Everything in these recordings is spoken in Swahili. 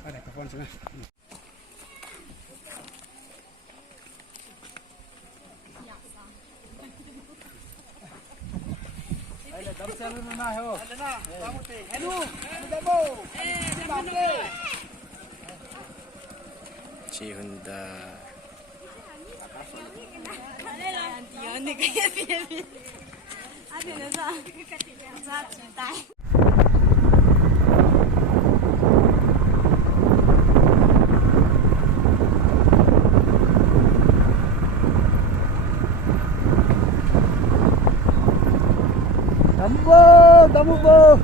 Ada kawan sana. Ayo, dah berjalan mana ho? Ada kamu teh. Hello, dabo. Cihunda.你可以别，阿扁的上，他只带。Damo.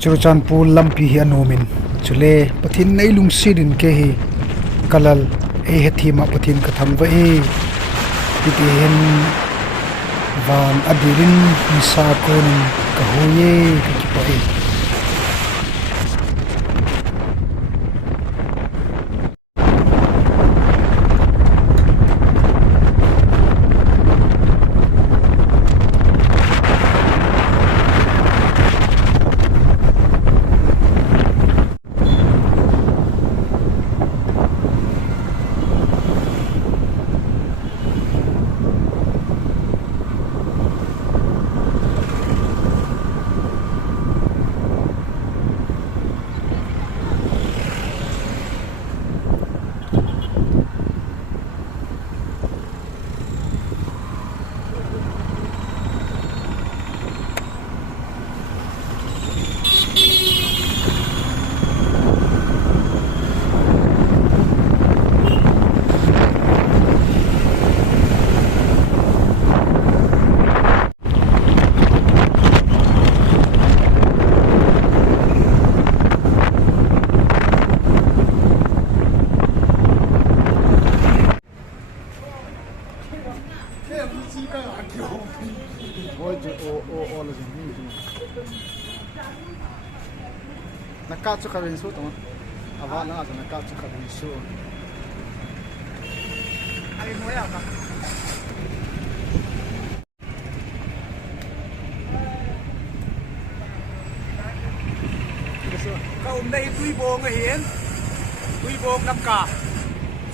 Churchanpur lampi hi anomin chule pathin nei lung sidin ke hi kalal e hethima pathin ka thangwa e tihen van adilin misa kon ka hoye ka kipai ka chu kharin su to awa na azana ka chu kharin su ai mo ya ka ka dei tui bong a hian tui bong nam ka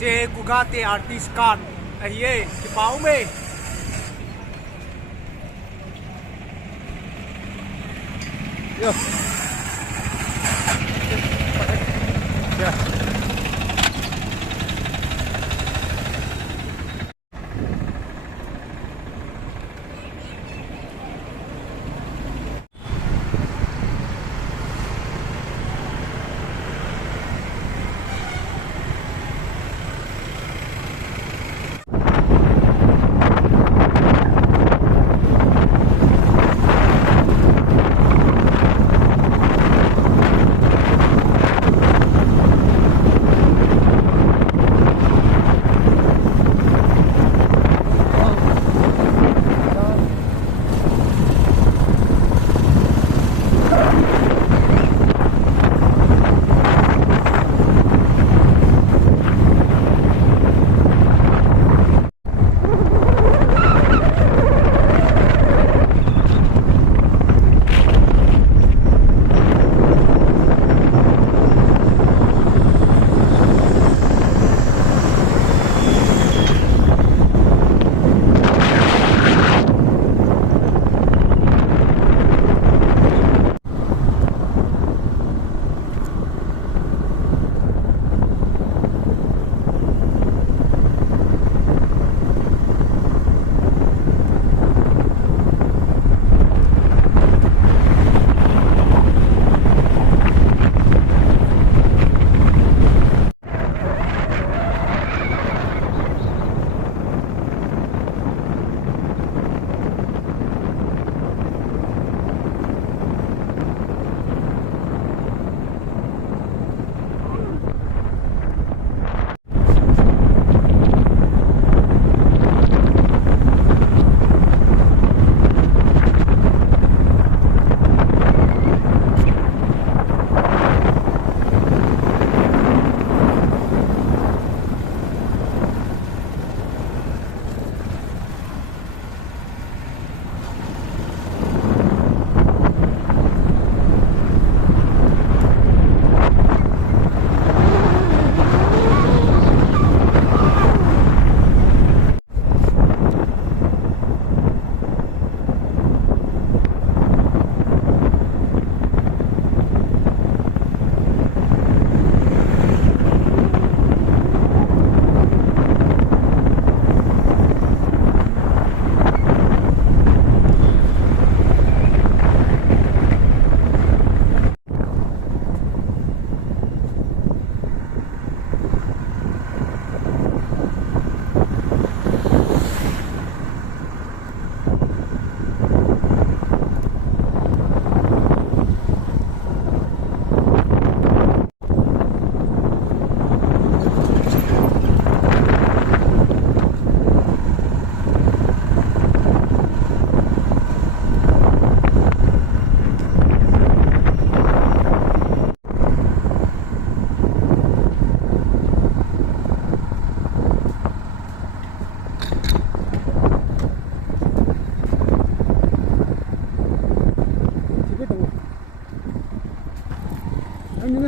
je kugate artist kan a hi e ki pau me yo yeah.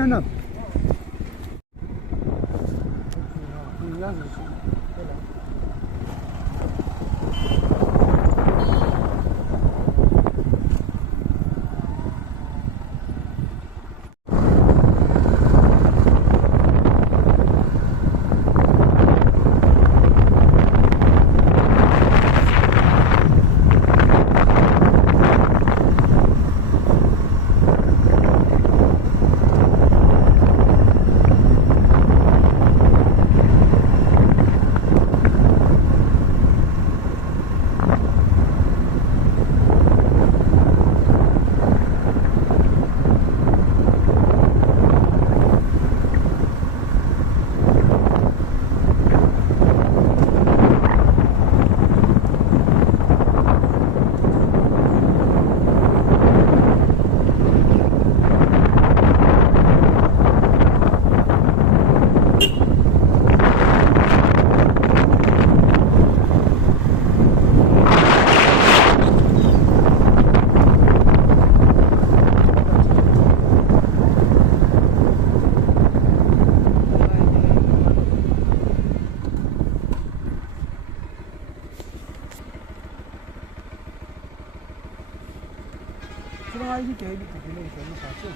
hanap. ke ni ke le so ni sa chu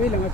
bilang at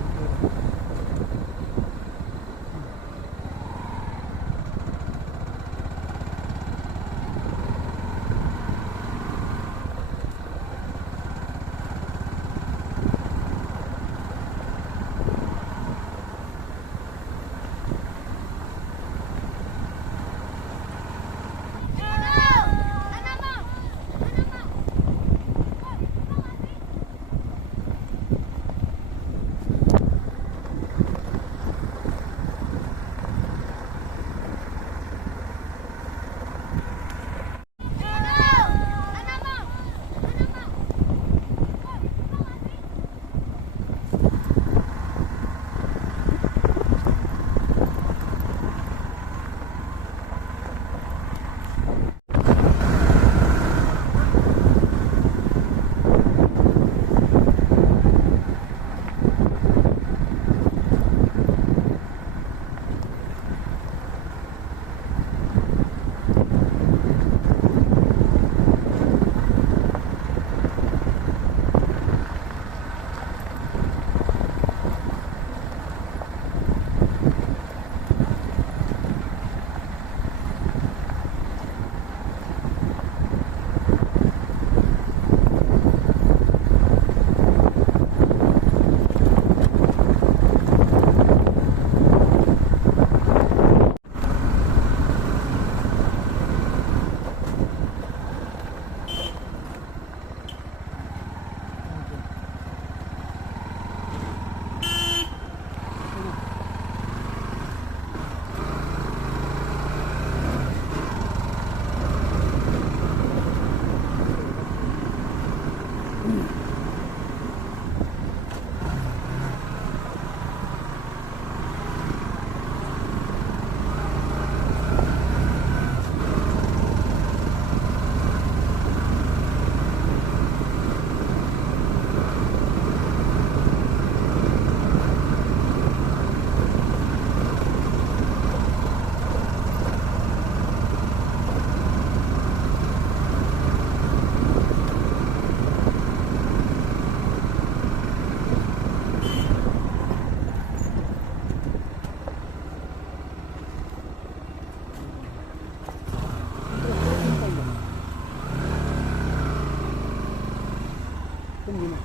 như này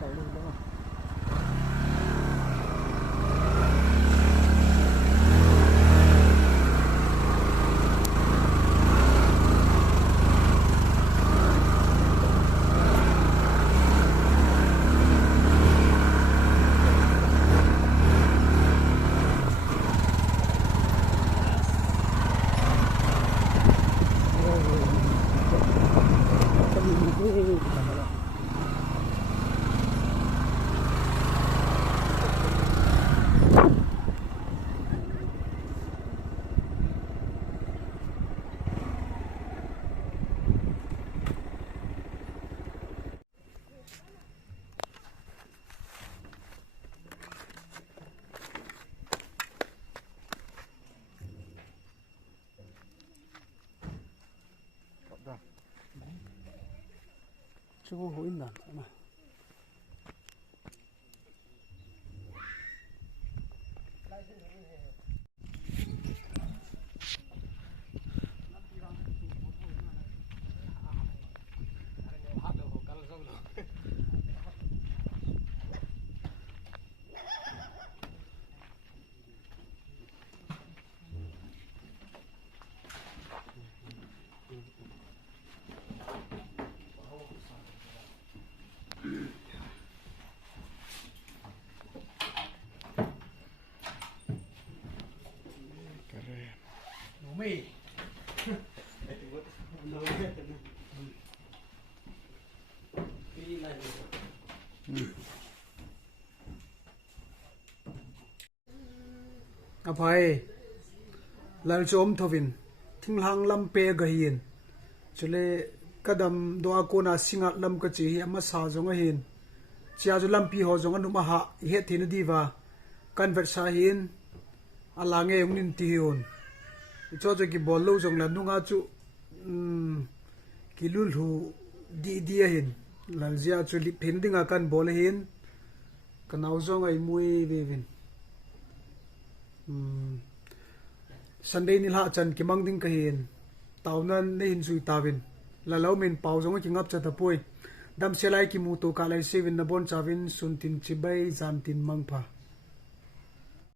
tàu lên đó. Chưa có hối nào mà mày phải lần chôm thovin thing hang lam pe gahin chule kadam doa kona singa lam ka chi ama sa zonga hin chia ju lam pi ho zonga numa ha he thin diwa convert sa hin alange ungnin ti hion cho cho ki bol lo jong la nunga chu kilul hu di hin lalzia chu li phin dinga kan bol hin kanau zong ai mui vevin Sunday ni la chan ki mang ding ka hin taunan ne hin sui tawin la lo min pau zong ki ngap cha ta poi dam selai ki mu to ka lai sevin na bon chawin sun tin chibai zan tin mangpha